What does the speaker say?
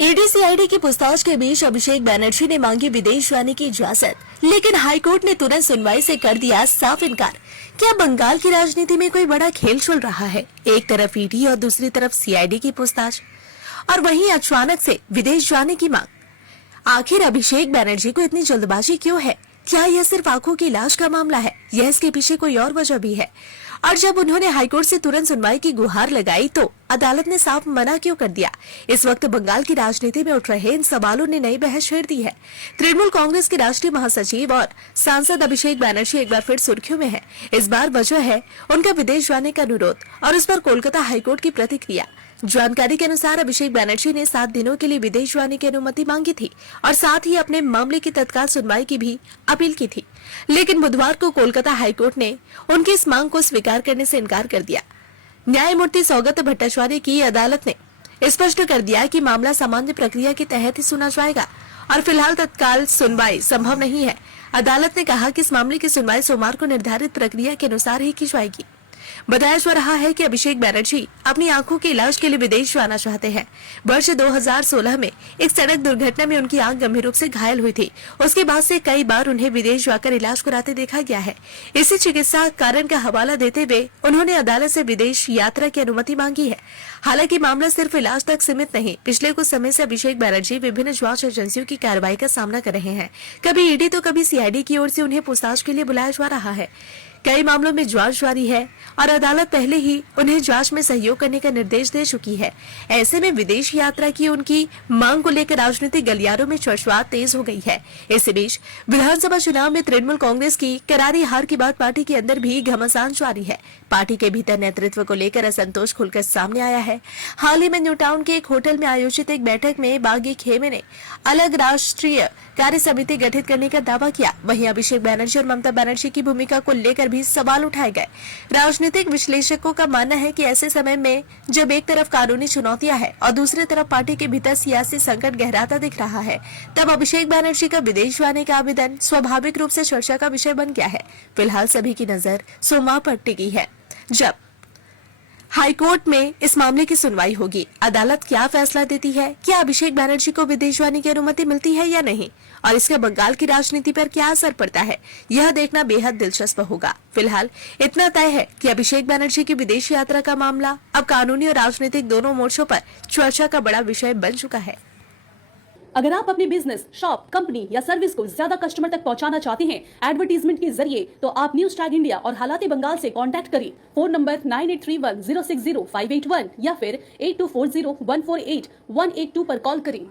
ED-CID की पूछताछ के बीच अभिषेक बैनर्जी ने मांगी विदेश जाने की इजाजत, लेकिन हाईकोर्ट ने तुरंत सुनवाई से कर दिया साफ इनकार। क्या बंगाल की राजनीति में कोई बड़ा खेल चल रहा है? एक तरफ ईडी और दूसरी तरफ सीआईडी की पूछताछ, और वहीं अचानक से विदेश जाने की मांग। आखिर अभिषेक बैनर्जी को इतनी जल्दबाजी क्यों है? क्या यह सिर्फ आंखों की इलाज का मामला है या इसके पीछे कोई और वजह भी है? और जब उन्होंने हाईकोर्ट से तुरंत सुनवाई की गुहार लगाई तो अदालत ने साफ मना क्यों कर दिया? इस वक्त बंगाल की राजनीति में उठ रहे इन सवालों ने नई बहस छेड़ दी है। तृणमूल कांग्रेस के राष्ट्रीय महासचिव और सांसद अभिषेक बैनर्जी एक बार फिर सुर्खियों में है। इस बार वजह है उनका विदेश जाने का अनुरोध और उस पर कोलकाता हाईकोर्ट की प्रतिक्रिया। जानकारी के अनुसार अभिषेक बैनर्जी ने 7 दिनों के लिए विदेश जाने की अनुमति मांगी थी और साथ ही अपने मामले की तत्काल सुनवाई की भी अपील की थी, लेकिन बुधवार को कोलकाता हाईकोर्ट ने उनकी इस मांग को स्वीकार करने से इनकार कर दिया। न्यायमूर्ति सौगत भट्टाचार्य की अदालत ने स्पष्ट कर दिया कि मामला सामान्य प्रक्रिया के तहत ही सुना जाएगा और फिलहाल तत्काल सुनवाई संभव नहीं है। अदालत ने कहा कि इस मामले की सुनवाई सोमवार को निर्धारित प्रक्रिया के अनुसार ही की जाएगी। बताया जा रहा है कि अभिषेक बैनर्जी अपनी आंखों के इलाज के लिए विदेश जाना चाहते हैं। वर्ष 2016 में एक सड़क दुर्घटना में उनकी आंख गंभीर रूप से घायल हुई थी। उसके बाद से कई बार उन्हें विदेश जाकर इलाज कराते देखा गया है। इसी चिकित्सा कारण का हवाला देते हुए उन्होंने अदालत से विदेश यात्रा की अनुमति मांगी है। हालांकि मामला सिर्फ इलाज तक सीमित नहीं, पिछले कुछ समय से अभिषेक बैनर्जी विभिन्न जांच एजेंसियों की कार्रवाई का सामना कर रहे हैं। कभी ईडी तो कभी सीआईडी की ओर से उन्हें पूछताछ के लिए बुलाया जा रहा है। कई मामलों में जांच जारी है और अदालत पहले ही उन्हें जांच में सहयोग करने का निर्देश दे चुकी है। ऐसे में विदेश यात्रा की उनकी मांग को लेकर राजनीतिक गलियारों में चर्चा तेज हो गई है। इसी बीच विधानसभा चुनाव में तृणमूल कांग्रेस की करारी हार के बाद पार्टी के अंदर भी घमासान जारी है। पार्टी के भीतर नेतृत्व को लेकर असंतोष खुलकर सामने आया है। हाल ही में न्यू टाउन के एक होटल में आयोजित एक बैठक में बागी खेमे ने अलग राष्ट्रीय कार्य समिति गठित करने का दावा किया। वहीं अभिषेक बैनर्जी और ममता बनर्जी की भूमिका को लेकर भी सवाल उठाए गए। राजनीतिक विश्लेषकों का मानना है कि ऐसे समय में जब एक तरफ कानूनी चुनौतियां हैं और दूसरी तरफ पार्टी के भीतर सियासी संकट गहराता दिख रहा है, तब अभिषेक बैनर्जी का विदेश जाने का आवेदन स्वाभाविक रूप से चर्चा का विषय बन गया है। फिलहाल सभी की नजर सोमवार पर टिकी है, जब हाईकोर्ट में इस मामले की सुनवाई होगी। अदालत क्या फैसला देती है? क्या अभिषेक बैनर्जी को विदेश जाने की अनुमति मिलती है या नहीं, और इसका बंगाल की राजनीति पर क्या असर पड़ता है, यह देखना बेहद दिलचस्प होगा। फिलहाल इतना तय है कि अभिषेक बैनर्जी की विदेश यात्रा का मामला अब कानूनी और राजनीतिक दोनों मोर्चों पर चर्चा का बड़ा विषय बन चुका है। अगर आप अपने बिजनेस, शॉप, कंपनी या सर्विस को ज्यादा कस्टमर तक पहुंचाना चाहते हैं एडवर्टीजमेंट के जरिए, तो आप न्यूज टैग इंडिया और हालाती बंगाल से कांटेक्ट करें। फोन नंबर 9831060581 या फिर 8240148182 पर कॉल करें।